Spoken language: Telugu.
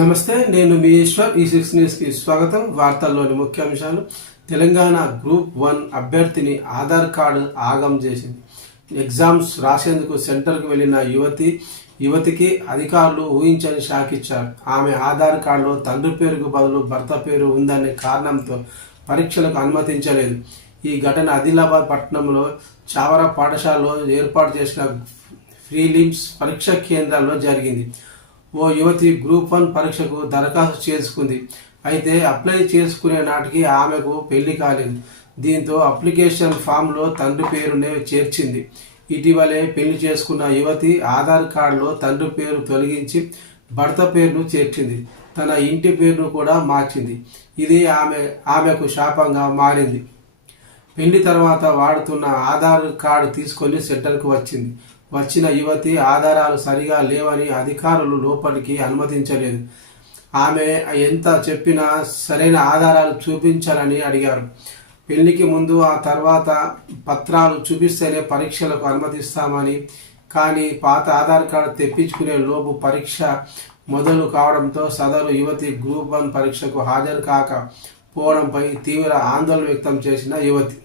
నమస్తే, నేను మీ ఈశ్వర్. ఈ6 న్యూస్కి స్వాగతం. వార్తల్లోని ముఖ్యాంశాలు. తెలంగాణ గ్రూప్ 1 అభ్యర్థిని ఆధార్ కార్డు ఆగం చేసింది. ఎగ్జామ్స్ రాసేందుకు సెంటర్కు వెళ్లిన యువతికి అధికారులు ఊహించని షాక్ ఇచ్చారు. ఆమె ఆధార్ కార్డులో తండ్రి పేరుకు బదులు భర్త పేరు ఉందనే కారణంతో పరీక్షలకు అనుమతించలేదు. ఈ ఘటన ఆదిలాబాద్ పట్టణంలో చావర పాఠశాలలో ఏర్పాటు చేసిన ప్రీలిమ్స్ పరీక్షా కేంద్రాల్లో జరిగింది. ఓ యువతి గ్రూప్ 1 పరీక్షకు దరఖాస్తు చేసుకుంది. అయితే అప్లై చేసుకునే నాటికి ఆమెకు పెళ్లి కాలేదు. దీంతో అప్లికేషన్ ఫామ్లో తండ్రి పేరునే చేర్చింది. ఇటీవలే పెళ్లి చేసుకున్న యువతి ఆధార్ కార్డులో తండ్రి పేరు తొలగించి భర్త పేరును చేర్చింది. తన ఇంటి పేరును కూడా మార్చింది. ఇది ఆమెకు శాపంగా మారింది. పెళ్లి తర్వాత వాడుతున్న ఆధార్ కార్డు తీసుకొని సెంటర్కు వచ్చిన యువతి ఆధారాలు సరిగా లేవని అధికారులు లోపలికి అనుమతించలేదు. ఆమె ఎంత చెప్పినా సరైన ఆధారాలు చూపించాలని అడిగారు. పెళ్లికి ముందు ఆ తర్వాత పత్రాలు చూపిస్తేనే పరీక్షలకు అనుమతిస్తామని, కానీ పాత ఆధార్ కార్డు తెప్పించుకునే లోపు పరీక్ష మొదలు కావడంతో సదరు యువతి గ్రూప్ 1 పరీక్షకు హాజరు కాకపోవడంపై తీవ్ర ఆందోళన వ్యక్తం చేసిన యువతి